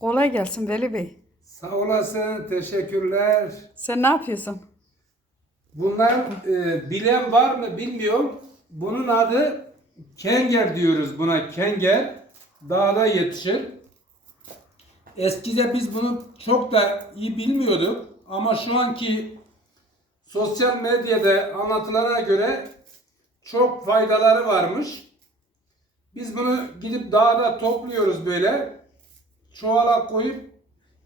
Kolay gelsin Veli Bey. Sağ olasın, teşekkürler. Sen ne yapıyorsun? Bunlar e, bilen var mı bilmiyorum. Bunun adı kenger diyoruz buna kenger. Dağda yetişir. Eskide biz bunu çok da iyi bilmiyorduk. Ama şu anki sosyal medyada anlatılana göre çok faydaları varmış. Biz bunu gidip dağda topluyoruz böyle. Çuvala koyup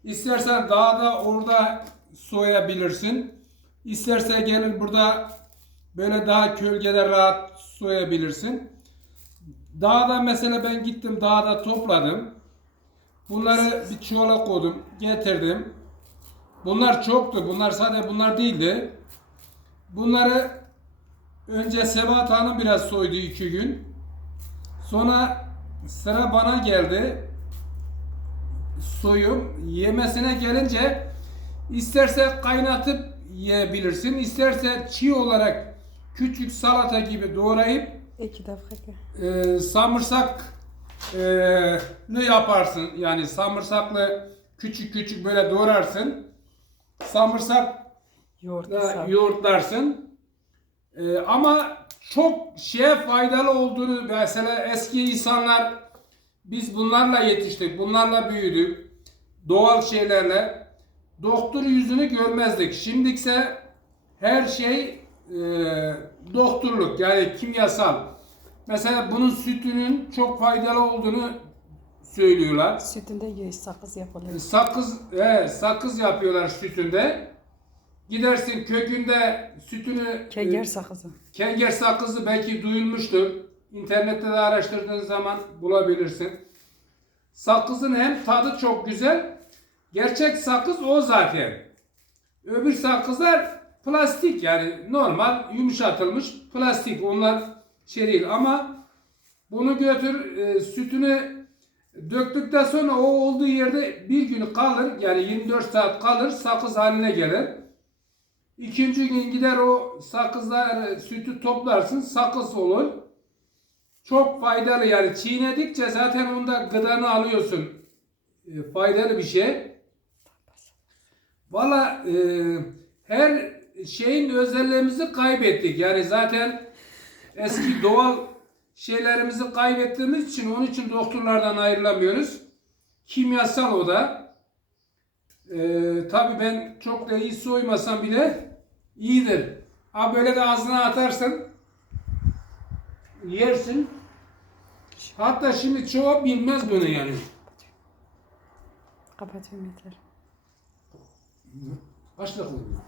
istersen dağda orada soyabilirsin. İsterse gelin burada böyle daha kölgede rahat soyabilirsin. Dağda mesela ben gittim dağda topladım. Bunları bir çuvala koydum, getirdim. Bunlar çoktu. Bunlar sadece bunlar değildi. Bunları önce Sebahat Hanım biraz soydu iki gün. Sonra sıra bana geldi. Soyum yemesine gelince isterse kaynatıp yiyebilirsin. isterse çiğ olarak küçük salata gibi doğrayıp e, samırsak e, ne yaparsın? Yani samırsaklı küçük küçük böyle doğrarsın. Samırsak Yoğurt. da sar. yoğurtlarsın. Ee, ama çok şeye faydalı olduğunu mesela eski insanlar biz bunlarla yetiştik, bunlarla büyüdük. Doğal şeylerle. Doktor yüzünü görmezdik. Şimdikse her şey e, doktorluk yani kimyasal. Mesela bunun sütünün çok faydalı olduğunu söylüyorlar. Sütünde yiyor, sakız yapılıyor. Sakız, he, sakız yapıyorlar sütünde. Gidersin kökünde sütünü Kenger e, sakızı. kenger sakızı belki duyulmuştur. İnternette de araştırdığın zaman bulabilirsin. Sakızın hem tadı çok güzel. Gerçek sakız o zaten. Öbür sakızlar plastik yani normal yumuşatılmış plastik. Onlar şey değil ama bunu götür e, sütünü döktükten sonra o olduğu yerde bir gün kalır yani 24 saat kalır sakız haline gelir. İkinci gün gider o sakızlar sütü toplarsın sakız olur. Çok faydalı yani çiğnedikçe zaten onda gıdanı alıyorsun. E, faydalı bir şey. Valla e, her şeyin özelliğimizi kaybettik. Yani zaten eski doğal şeylerimizi kaybettiğimiz için onun için doktorlardan ayrılamıyoruz. Kimyasal o da. Ee, tabii ben çok da iyi soymasam bile iyidir. Ha böyle de ağzına atarsın. Yersin. Hatta şimdi çoğu bilmez bunu yani. Kapatıyorum yeter. Dakika oldu?